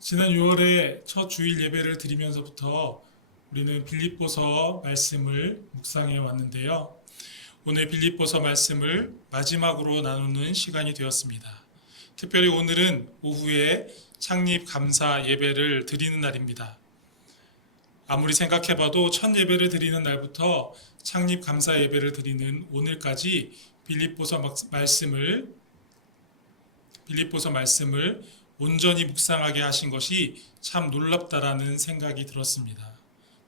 지난 6월에 첫 주일 예배를 드리면서부터 우리는 빌립보서 말씀을 묵상해 왔는데요. 오늘 빌립보서 말씀을 마지막으로 나누는 시간이 되었습니다. 특별히 오늘은 오후에 창립 감사 예배를 드리는 날입니다. 아무리 생각해봐도 첫 예배를 드리는 날부터 창립 감사 예배를 드리는 오늘까지 빌립보서 말씀을 온전히 묵상하게 하신 것이 참 놀랍다라는 생각이 들었습니다.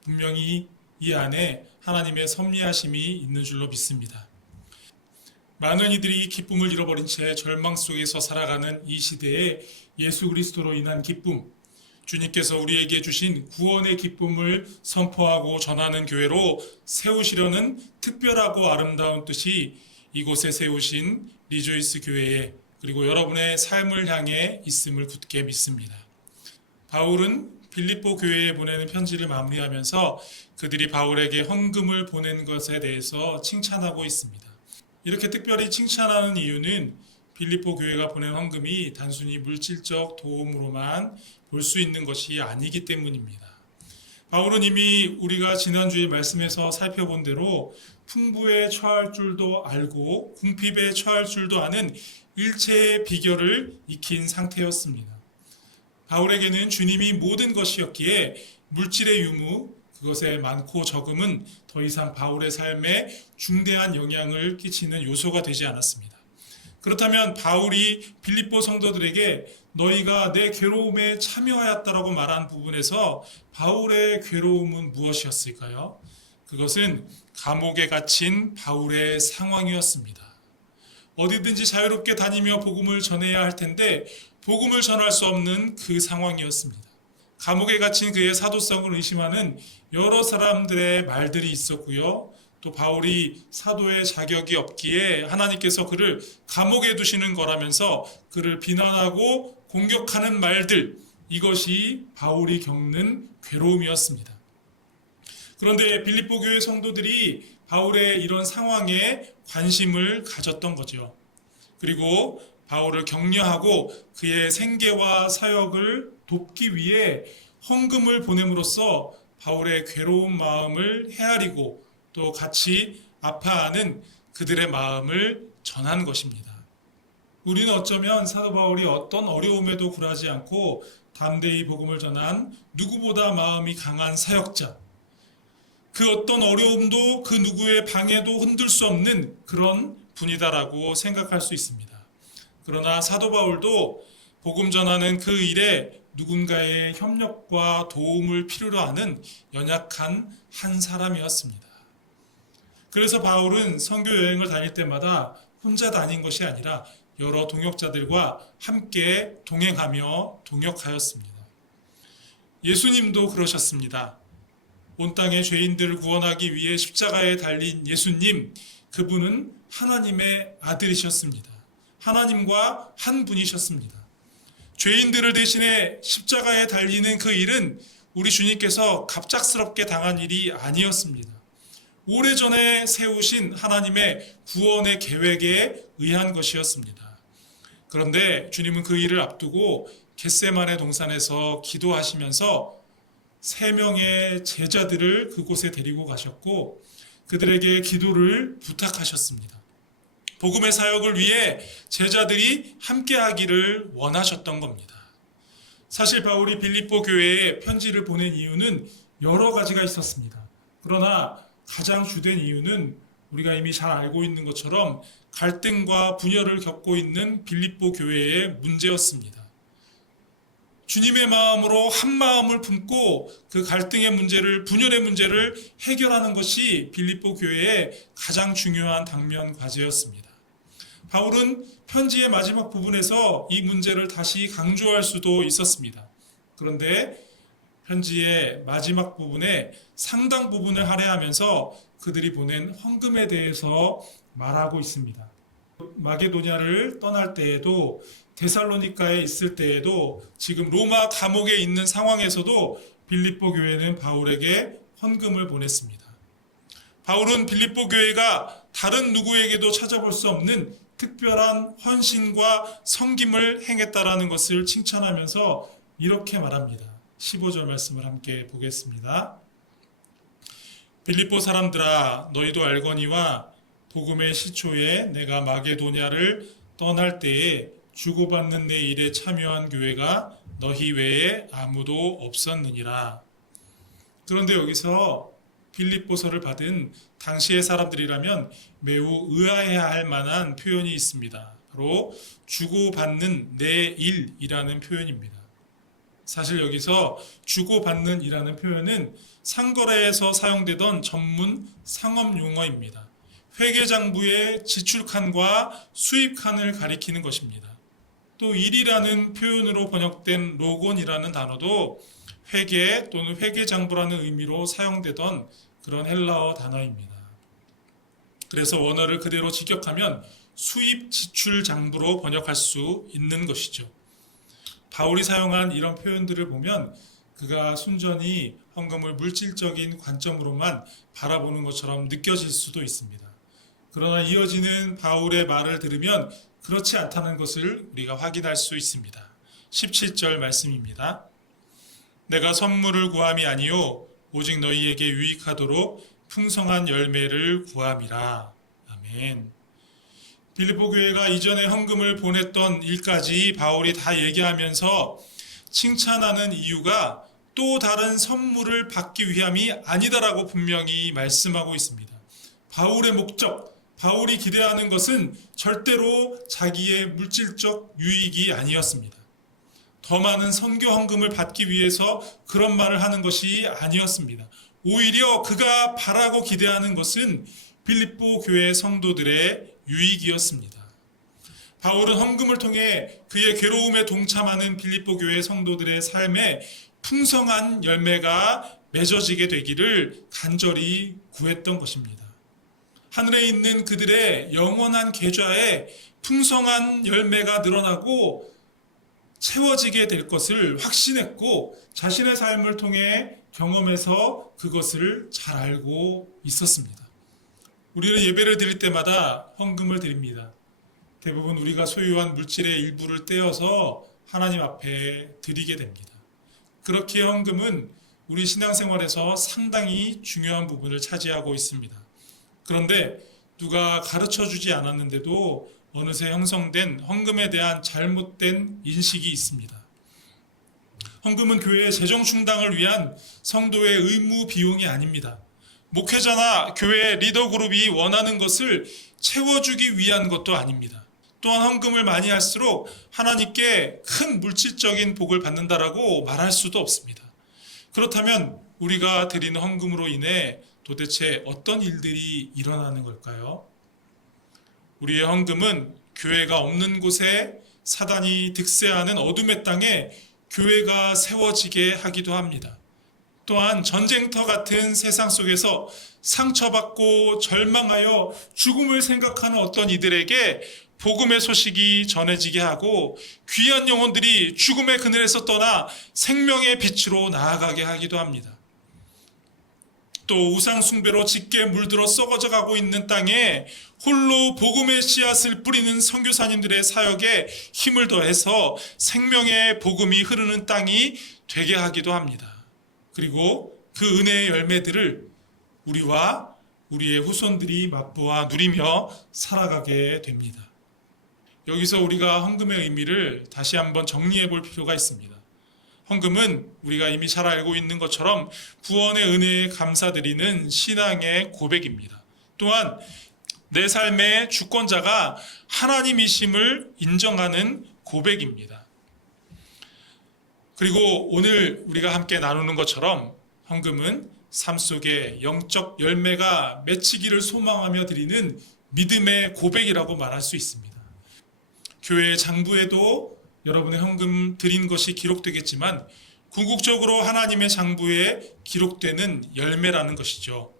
분명히 이 안에 하나님의 섭리하심이 있는 줄로 믿습니다. 많은 이들이 기쁨을 잃어버린 채 절망 속에서 살아가는 이 시대에 예수 그리스도로 인한 기쁨, 주님께서 우리에게 주신 구원의 기쁨을 선포하고 전하는 교회로 세우시려는 특별하고 아름다운 뜻이 이곳에 세우신 리조이스 교회에 그리고 여러분의 삶을 향해 있음을 굳게 믿습니다. 바울은 빌립보 교회에 보내는 편지를 마무리하면서 그들이 바울에게 헌금을 보낸 것에 대해서 칭찬하고 있습니다. 이렇게 특별히 칭찬하는 이유는 빌립보 교회가 보낸 헌금이 단순히 물질적 도움으로만 볼 수 있는 것이 아니기 때문입니다. 바울은 이미 우리가 지난주에 말씀에서 살펴본 대로 풍부에 처할 줄도 알고 궁핍에 처할 줄도 아는 일체의 비결을 익힌 상태였습니다. 바울에게는 주님이 모든 것이었기에 물질의 유무, 그것의 많고 적음은 더 이상 바울의 삶에 중대한 영향을 끼치는 요소가 되지 않았습니다. 그렇다면 바울이 빌립보 성도들에게 너희가 내 괴로움에 참여하였다라고 말한 부분에서 바울의 괴로움은 무엇이었을까요? 그것은 감옥에 갇힌 바울의 상황이었습니다. 어디든지 자유롭게 다니며 복음을 전해야 할 텐데 복음을 전할 수 없는 그 상황이었습니다. 감옥에 갇힌 그의 사도성을 의심하는 여러 사람들의 말들이 있었고요. 또 바울이 사도의 자격이 없기에 하나님께서 그를 감옥에 두시는 거라면서 그를 비난하고 공격하는 말들, 이것이 바울이 겪는 괴로움이었습니다. 그런데 빌립보 교회 성도들이 바울의 이런 상황에 관심을 가졌던 거죠. 그리고 바울을 격려하고 그의 생계와 사역을 돕기 위해 헌금을 보냄으로써 바울의 괴로운 마음을 헤아리고 또 같이 아파하는 그들의 마음을 전한 것입니다. 우리는 어쩌면 사도 바울이 어떤 어려움에도 굴하지 않고 담대히 복음을 전한 누구보다 마음이 강한 사역자, 그 어떤 어려움도 그 누구의 방해도 흔들 수 없는 그런 분이다라고 생각할 수 있습니다. 그러나 사도 바울도 복음 전하는 그 일에 누군가의 협력과 도움을 필요로 하는 연약한 한 사람이었습니다. 그래서 바울은 선교 여행을 다닐 때마다 혼자 다닌 것이 아니라 여러 동역자들과 함께 동행하며 동역하였습니다. 예수님도 그러셨습니다. 온 땅의 죄인들을 구원하기 위해 십자가에 달린 예수님, 그분은 하나님의 아들이셨습니다. 하나님과 한 분이셨습니다. 죄인들을 대신해 십자가에 달리는 그 일은 우리 주님께서 갑작스럽게 당한 일이 아니었습니다. 오래전에 세우신 하나님의 구원의 계획에 의한 것이었습니다. 그런데 주님은 그 일을 앞두고 겟세마네 동산에서 기도하시면서 3명의 제자들을 그곳에 데리고 가셨고 그들에게 기도를 부탁하셨습니다. 복음의 사역을 위해 제자들이 함께하기를 원하셨던 겁니다. 사실 바울이 빌립보 교회에 편지를 보낸 이유는 여러 가지가 있었습니다. 그러나 가장 주된 이유는 우리가 이미 잘 알고 있는 것처럼 갈등과 분열을 겪고 있는 빌립보 교회의 문제였습니다. 주님의 마음으로 한 마음을 품고 그 갈등의 문제를, 분열의 문제를 해결하는 것이 빌립보 교회의 가장 중요한 당면 과제였습니다. 바울은 편지의 마지막 부분에서 이 문제를 다시 강조할 수도 있었습니다. 그런데 편지의 마지막 부분에 상당 부분을 할애하면서 그들이 보낸 헌금에 대해서 말하고 있습니다. 마게도냐를 떠날 때에도 데살로니가에 있을 때에도 지금 로마 감옥에 있는 상황에서도 빌립보 교회는 바울에게 헌금을 보냈습니다. 바울은 빌립보 교회가 다른 누구에게도 찾아볼 수 없는 특별한 헌신과 섬김을 행했다라는 것을 칭찬하면서 이렇게 말합니다. 15절 말씀을 함께 보겠습니다. 빌립보 사람들아 너희도 알거니와 복음의 시초에 내가 마게도냐를 떠날 때에 주고받는 내 일에 참여한 교회가 너희 외에 아무도 없었느니라. 그런데 여기서 빌립보서를 받은 당시의 사람들이라면 매우 의아해야 할 만한 표현이 있습니다. 바로 주고받는 내 일이라는 표현입니다. 사실 여기서 주고받는 이라는 표현은 상거래에서 사용되던 전문 상업 용어입니다. 회계장부의 지출칸과 수입칸을 가리키는 것입니다. 또 일이라는 표현으로 번역된 로곤이라는 단어도 회계 또는 회계장부라는 의미로 사용되던 그런 헬라어 단어입니다. 그래서 원어를 그대로 직역하면 수입 지출 장부로 번역할 수 있는 것이죠. 바울이 사용한 이런 표현들을 보면 그가 순전히 헌금을 물질적인 관점으로만 바라보는 것처럼 느껴질 수도 있습니다. 그러나 이어지는 바울의 말을 들으면 그렇지 않다는 것을 우리가 확인할 수 있습니다. 17절 말씀입니다. 내가 선물을 구함이 아니요 오직 너희에게 유익하도록 풍성한 열매를 구함이라. 아멘. 빌립보 교회가 이전에 헌금을 보냈던 일까지 바울이 다 얘기하면서 칭찬하는 이유가 또 다른 선물을 받기 위함이 아니다라고 분명히 말씀하고 있습니다. 바울의 목적, 바울이 기대하는 것은 절대로 자기의 물질적 유익이 아니었습니다. 더 많은 선교 헌금을 받기 위해서 그런 말을 하는 것이 아니었습니다. 오히려 그가 바라고 기대하는 것은 빌립보 교회 성도들의 유익이었습니다. 바울은 헌금을 통해 그의 괴로움에 동참하는 빌립보 교회 성도들의 삶에 풍성한 열매가 맺어지게 되기를 간절히 구했던 것입니다. 하늘에 있는 그들의 영원한 계좌에 풍성한 열매가 늘어나고 채워지게 될 것을 확신했고 자신의 삶을 통해 경험해서 그것을 잘 알고 있었습니다. 우리는 예배를 드릴 때마다 헌금을 드립니다. 대부분 우리가 소유한 물질의 일부를 떼어서 하나님 앞에 드리게 됩니다. 그렇게 헌금은 우리 신앙생활에서 상당히 중요한 부분을 차지하고 있습니다. 그런데 누가 가르쳐 주지 않았는데도 어느새 형성된 헌금에 대한 잘못된 인식이 있습니다. 헌금은 교회의 재정 충당을 위한 성도의 의무 비용이 아닙니다. 목회자나 교회 리더 그룹이 원하는 것을 채워주기 위한 것도 아닙니다. 또한 헌금을 많이 할수록 하나님께 큰 물질적인 복을 받는다라고 말할 수도 없습니다. 그렇다면 우리가 드리는 헌금으로 인해 도대체 어떤 일들이 일어나는 걸까요? 우리의 헌금은 교회가 없는 곳에 사단이 득세하는 어둠의 땅에 교회가 세워지게 하기도 합니다. 또한 전쟁터 같은 세상 속에서 상처받고 절망하여 죽음을 생각하는 어떤 이들에게 복음의 소식이 전해지게 하고 귀한 영혼들이 죽음의 그늘에서 떠나 생명의 빛으로 나아가게 하기도 합니다. 또 우상 숭배로 짙게 물들어 썩어져 가고 있는 땅에 홀로 복음의 씨앗을 뿌리는 선교사님들의 사역에 힘을 더해서 생명의 복음이 흐르는 땅이 되게 하기도 합니다. 그리고 그 은혜의 열매들을 우리와 우리의 후손들이 맛보아 누리며 살아가게 됩니다. 여기서 우리가 헌금의 의미를 다시 한번 정리해 볼 필요가 있습니다. 헌금은 우리가 이미 잘 알고 있는 것처럼 구원의 은혜에 감사드리는 신앙의 고백입니다. 또한 내 삶의 주권자가 하나님이심을 인정하는 고백입니다. 그리고 오늘 우리가 함께 나누는 것처럼 헌금은 삶 속에 영적 열매가 맺히기를 소망하며 드리는 믿음의 고백이라고 말할 수 있습니다. 교회 장부에도 여러분의 헌금 드린 것이 기록되겠지만 궁극적으로 하나님의 장부에 기록되는 열매라는 것이죠.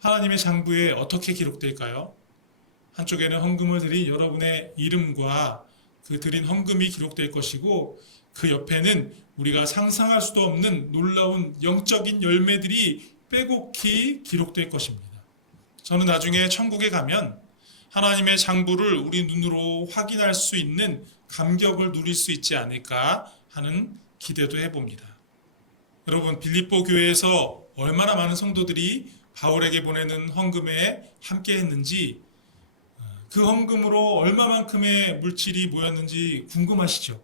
하나님의 장부에 어떻게 기록될까요? 한쪽에는 헌금을 드린 여러분의 이름과 그 드린 헌금이 기록될 것이고 그 옆에는 우리가 상상할 수도 없는 놀라운 영적인 열매들이 빼곡히 기록될 것입니다. 저는 나중에 천국에 가면 하나님의 장부를 우리 눈으로 확인할 수 있는 감격을 누릴 수 있지 않을까 하는 기대도 해봅니다. 여러분, 빌립보 교회에서 얼마나 많은 성도들이 바울에게 보내는 헌금에 함께 했는지, 그 헌금으로 얼마만큼의 물질이 모였는지 궁금하시죠?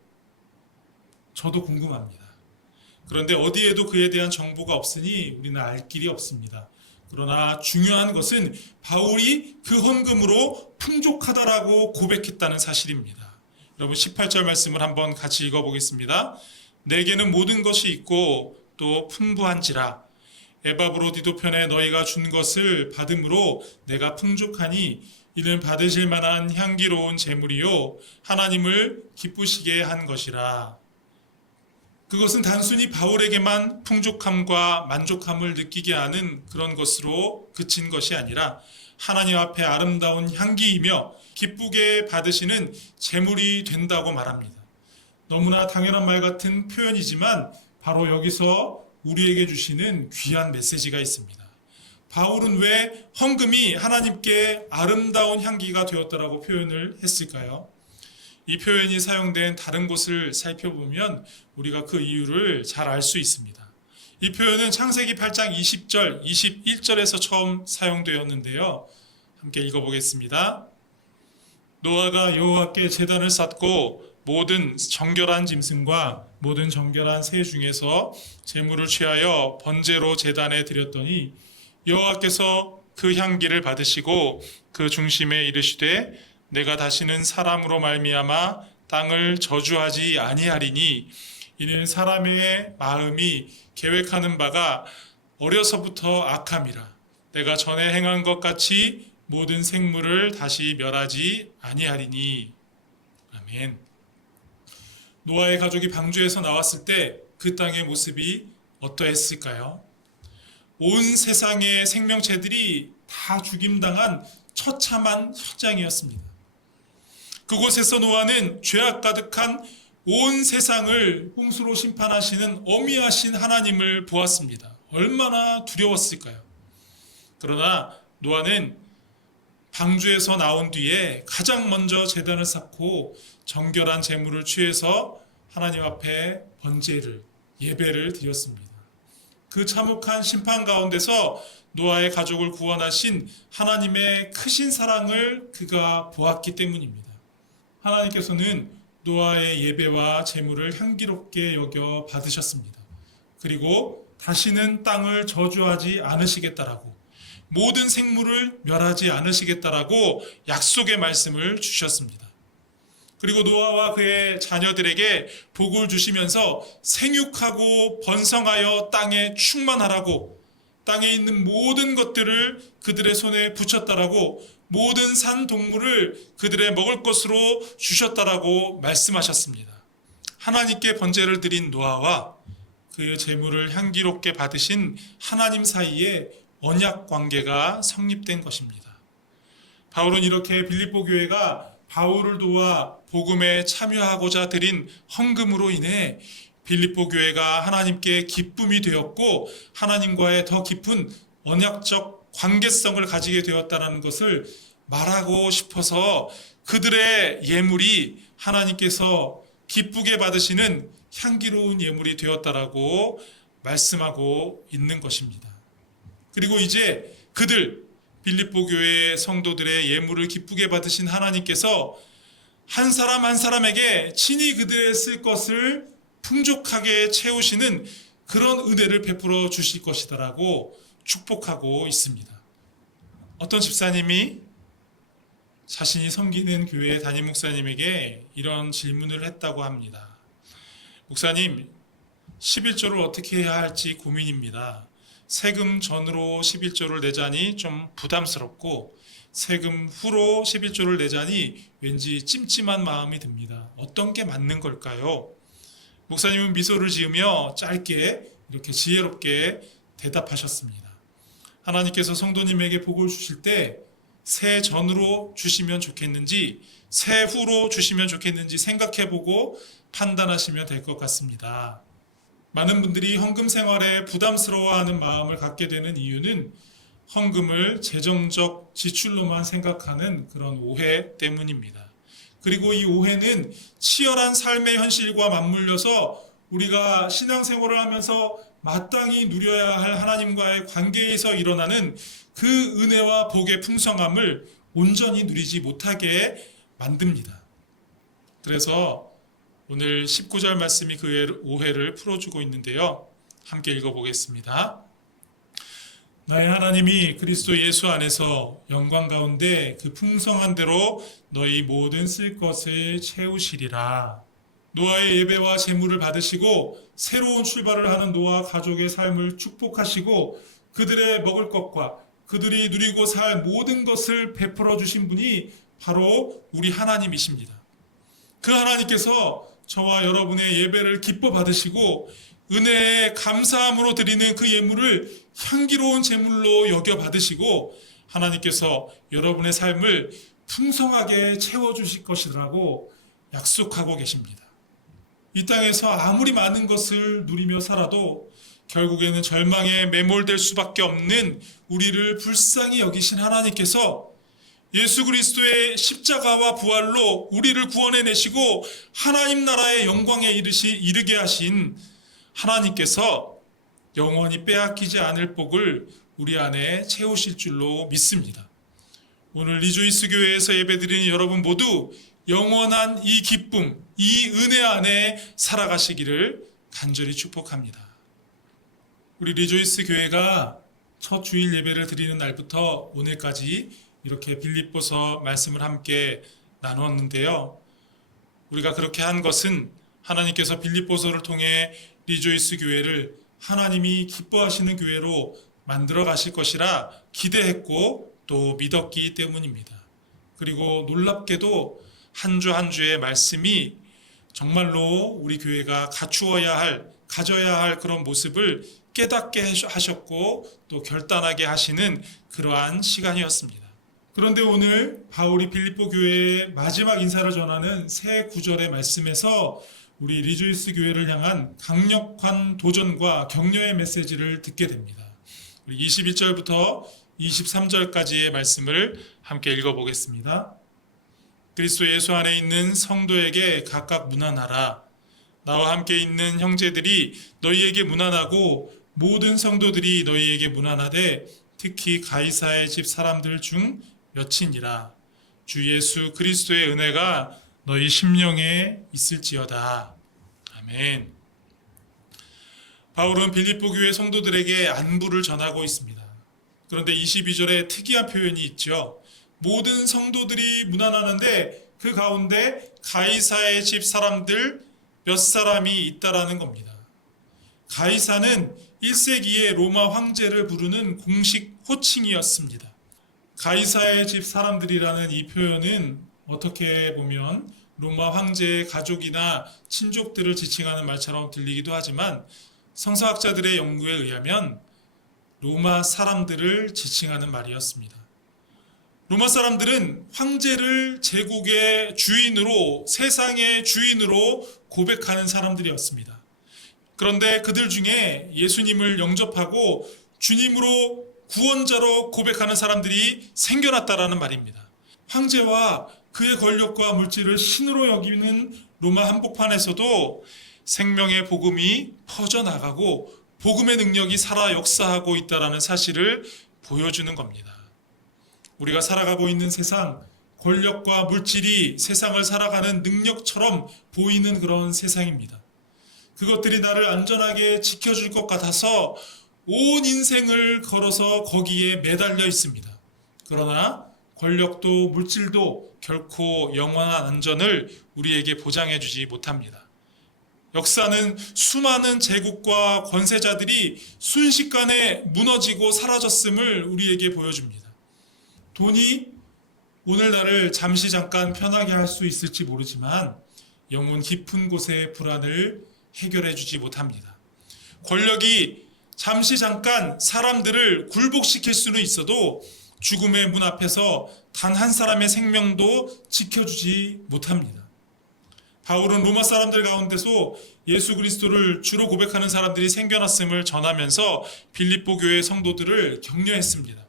저도 궁금합니다. 그런데 어디에도 그에 대한 정보가 없으니 우리는 알 길이 없습니다. 그러나 중요한 것은 바울이 그 헌금으로 풍족하다라고 고백했다는 사실입니다. 여러분, 18절 말씀을 한번 같이 읽어보겠습니다. 내게는 모든 것이 있고 또 풍부한지라 에바브로디도 편에 너희가 준 것을 받음으로 내가 풍족하니 이는 받으실 만한 향기로운 제물이요 하나님을 기쁘시게 한 것이라. 그것은 단순히 바울에게만 풍족함과 만족함을 느끼게 하는 그런 것으로 그친 것이 아니라 하나님 앞에 아름다운 향기이며 기쁘게 받으시는 제물이 된다고 말합니다. 너무나 당연한 말 같은 표현이지만 바로 여기서 우리에게 주시는 귀한 메시지가 있습니다. 바울은 왜 헌금이 하나님께 아름다운 향기가 되었다라고 표현을 했을까요? 이 표현이 사용된 다른 곳을 살펴보면 우리가 그 이유를 잘 알 수 있습니다. 이 표현은 창세기 8장 20절, 21절에서 처음 사용되었는데요. 함께 읽어보겠습니다. 노아가 여호와께 제단을 쌓고 모든 정결한 짐승과 모든 정결한 새 중에서 제물을 취하여 번제로 제단에 드렸더니 여호와께서 그 향기를 받으시고 그 중심에 이르시되 내가 다시는 사람으로 말미암아 땅을 저주하지 아니하리니 이는 사람의 마음이 계획하는 바가 어려서부터 악함이라. 내가 전에 행한 것 같이 모든 생물을 다시 멸하지 아니하리니. 아멘. 노아의 가족이 방주에서 나왔을 때 그 땅의 모습이 어떠했을까요? 온 세상의 생명체들이 다 죽임당한 처참한 현장이었습니다. 그곳에서 노아는 죄악 가득한 온 세상을 홍수로 심판하시는 어미하신 하나님을 보았습니다. 얼마나 두려웠을까요? 그러나 노아는 방주에서 나온 뒤에 가장 먼저 제단을 쌓고 정결한 제물을 취해서 하나님 앞에 번제를, 예배를 드렸습니다. 그 참혹한 심판 가운데서 노아의 가족을 구원하신 하나님의 크신 사랑을 그가 보았기 때문입니다. 하나님께서는 노아의 예배와 제물을 향기롭게 여겨 받으셨습니다. 그리고 다시는 땅을 저주하지 않으시겠다라고, 모든 생물을 멸하지 않으시겠다라고 약속의 말씀을 주셨습니다. 그리고 노아와 그의 자녀들에게 복을 주시면서 생육하고 번성하여 땅에 충만하라고, 땅에 있는 모든 것들을 그들의 손에 붙였다라고, 모든 산 동물을 그들의 먹을 것으로 주셨다라고 말씀하셨습니다. 하나님께 번제를 드린 노아와 그의 제물을 향기롭게 받으신 하나님 사이에 언약 관계가 성립된 것입니다. 바울은 이렇게 빌립보 교회가 바울을 도와 복음에 참여하고자 드린 헌금으로 인해 빌립보 교회가 하나님께 기쁨이 되었고 하나님과의 더 깊은 언약적 관계성을 가지게 되었다는 것을 말하고 싶어서 그들의 예물이 하나님께서 기쁘게 받으시는 향기로운 예물이 되었다라고 말씀하고 있는 것입니다. 그리고 이제 그들 빌립보 교회의 성도들의 예물을 기쁘게 받으신 하나님께서 한 사람 한 사람에게 친히 그들의 쓸 것을 풍족하게 채우시는 그런 은혜를 베풀어 주실 것이다라고 축복하고 있습니다. 어떤 집사님이 자신이 섬기는 교회 담임 목사님에게 이런 질문을 했다고 합니다. 목사님, 11조를 어떻게 해야 할지 고민입니다. 세금 전으로 11조를 내자니 좀 부담스럽고 세금 후로 11조를 내자니 왠지 찜찜한 마음이 듭니다. 어떤 게 맞는 걸까요? 목사님은 미소를 지으며 짧게 이렇게 지혜롭게 대답하셨습니다. 하나님께서 성도님에게 복을 주실 때 새 전으로 주시면 좋겠는지 새 후로 주시면 좋겠는지 생각해보고 판단하시면 될 것 같습니다. 많은 분들이 헌금 생활에 부담스러워하는 마음을 갖게 되는 이유는 헌금을 재정적 지출로만 생각하는 그런 오해 때문입니다. 그리고 이 오해는 치열한 삶의 현실과 맞물려서 우리가 신앙생활을 하면서 마땅히 누려야 할 하나님과의 관계에서 일어나는 그 은혜와 복의 풍성함을 온전히 누리지 못하게 만듭니다. 그래서 오늘 19절 말씀이 그 오해를 풀어주고 있는데요. 함께 읽어보겠습니다. 나의 하나님이 그리스도 예수 안에서 영광 가운데 그 풍성한 대로 너희 모든 쓸 것을 채우시리라. 노아의 예배와 제물을 받으시고 새로운 출발을 하는 노아 가족의 삶을 축복하시고 그들의 먹을 것과 그들이 누리고 살 모든 것을 베풀어 주신 분이 바로 우리 하나님이십니다. 그 하나님께서 저와 여러분의 예배를 기뻐 받으시고 은혜에 감사함으로 드리는 그 예물을 향기로운 제물로 여겨 받으시고 하나님께서 여러분의 삶을 풍성하게 채워주실 것이라고 약속하고 계십니다. 이 땅에서 아무리 많은 것을 누리며 살아도 결국에는 절망에 매몰될 수밖에 없는 우리를 불쌍히 여기신 하나님께서 예수 그리스도의 십자가와 부활로 우리를 구원해내시고 하나님 나라의 영광에 이르게 하신 하나님께서 영원히 빼앗기지 않을 복을 우리 안에 채우실 줄로 믿습니다. 오늘 리조이스 교회에서 예배드리는 여러분 모두 영원한 이 기쁨, 이 은혜 안에 살아가시기를 간절히 축복합니다. 우리 리조이스 교회가 첫 주일 예배를 드리는 날부터 오늘까지 이렇게 빌립보서 말씀을 함께 나누었는데요. 우리가 그렇게 한 것은 하나님께서 빌립보서를 통해 리조이스 교회를 하나님이 기뻐하시는 교회로 만들어 가실 것이라 기대했고 또 믿었기 때문입니다. 그리고 놀랍게도 한 주 한 주의 말씀이 정말로 우리 교회가 갖추어야 할, 가져야 할 그런 모습을 깨닫게 하셨고 또 결단하게 하시는 그러한 시간이었습니다. 그런데 오늘 바울이 빌립보 교회의 마지막 인사를 전하는 새 구절의 말씀에서 우리 리조이스 교회를 향한 강력한 도전과 격려의 메시지를 듣게 됩니다. 21절부터 23절까지의 말씀을 함께 읽어보겠습니다. 그리스도 예수 안에 있는 성도에게 각각 문안하라. 나와 함께 있는 형제들이 너희에게 문안하고 모든 성도들이 너희에게 문안하되 특히 가이사의 집 사람들 중 몇이니라. 주 예수 그리스도의 은혜가 너희 심령에 있을지어다. 아멘. 바울은 빌립보 교회 성도들에게 안부를 전하고 있습니다. 그런데 22절에 특이한 표현이 있죠. 모든 성도들이 문안하는데 그 가운데 가이사의 집 사람들 몇 사람이 있다라는 겁니다. 가이사는 1세기에 로마 황제를 부르는 공식 호칭이었습니다. 가이사의 집 사람들이라는 이 표현은 어떻게 보면 로마 황제의 가족이나 친족들을 지칭하는 말처럼 들리기도 하지만 성서학자들의 연구에 의하면 로마 사람들을 지칭하는 말이었습니다. 로마 사람들은 황제를 제국의 주인으로, 세상의 주인으로 고백하는 사람들이었습니다. 그런데 그들 중에 예수님을 영접하고 주님으로 구원자로 고백하는 사람들이 생겨났다라는 말입니다. 황제와 그의 권력과 물질을 신으로 여기는 로마 한복판에서도 생명의 복음이 퍼져나가고 복음의 능력이 살아 역사하고 있다는 사실을 보여주는 겁니다. 우리가 살아가고 있는 세상, 권력과 물질이 세상을 살아가는 능력처럼 보이는 그런 세상입니다. 그것들이 나를 안전하게 지켜줄 것 같아서 온 인생을 걸어서 거기에 매달려 있습니다. 그러나 권력도 물질도 결코 영원한 안전을 우리에게 보장해주지 못합니다. 역사는 수많은 제국과 권세자들이 순식간에 무너지고 사라졌음을 우리에게 보여줍니다. 돈이 오늘 나를 잠시 잠깐 편하게 할 수 있을지 모르지만 영혼 깊은 곳의 불안을 해결해 주지 못합니다. 권력이 잠시 잠깐 사람들을 굴복시킬 수는 있어도 죽음의 문 앞에서 단 한 사람의 생명도 지켜주지 못합니다. 바울은 로마 사람들 가운데서 예수 그리스도를 주로 고백하는 사람들이 생겨났음을 전하면서 빌립보 교회 성도들을 격려했습니다.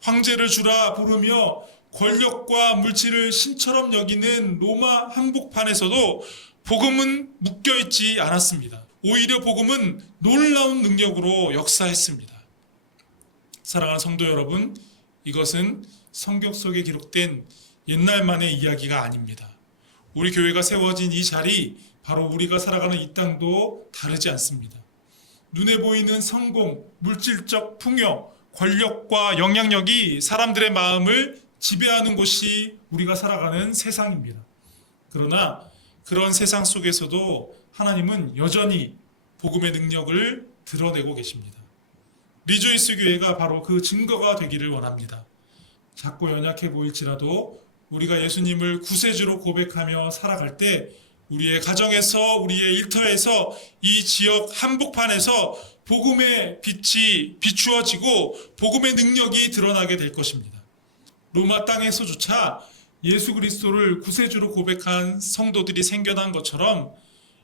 황제를 주라 부르며 권력과 물질을 신처럼 여기는 로마 한복판에서도 복음은 묶여있지 않았습니다. 오히려 복음은 놀라운 능력으로 역사했습니다. 사랑하는 성도 여러분, 이것은 성경 속에 기록된 옛날만의 이야기가 아닙니다. 우리 교회가 세워진 이 자리, 바로 우리가 살아가는 이 땅도 다르지 않습니다. 눈에 보이는 성공, 물질적 풍요, 권력과 영향력이 사람들의 마음을 지배하는 곳이 우리가 살아가는 세상입니다. 그러나 그런 세상 속에서도 하나님은 여전히 복음의 능력을 드러내고 계십니다. 리조이스 교회가 바로 그 증거가 되기를 원합니다. 작고 연약해 보일지라도 우리가 예수님을 구세주로 고백하며 살아갈 때 우리의 가정에서, 우리의 일터에서, 이 지역 한복판에서 복음의 빛이 비추어지고 복음의 능력이 드러나게 될 것입니다. 로마 땅에서조차 예수 그리스도를 구세주로 고백한 성도들이 생겨난 것처럼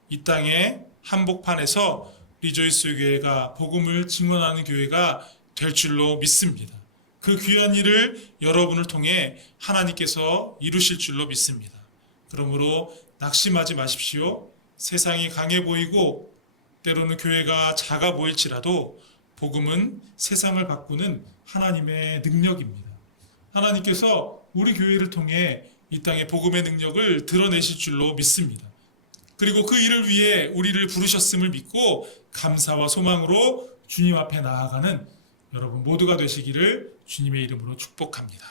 이 땅의 한복판에서 리조이스 교회가 복음을 증언하는 교회가 될 줄로 믿습니다. 그 귀한 일을 여러분을 통해 하나님께서 이루실 줄로 믿습니다. 그러므로 낙심하지 마십시오. 세상이 강해 보이고 때로는 교회가 작아 보일지라도 복음은 세상을 바꾸는 하나님의 능력입니다. 하나님께서 우리 교회를 통해 이 땅에 복음의 능력을 드러내실 줄로 믿습니다. 그리고 그 일을 위해 우리를 부르셨음을 믿고 감사와 소망으로 주님 앞에 나아가는 여러분 모두가 되시기를 주님의 이름으로 축복합니다.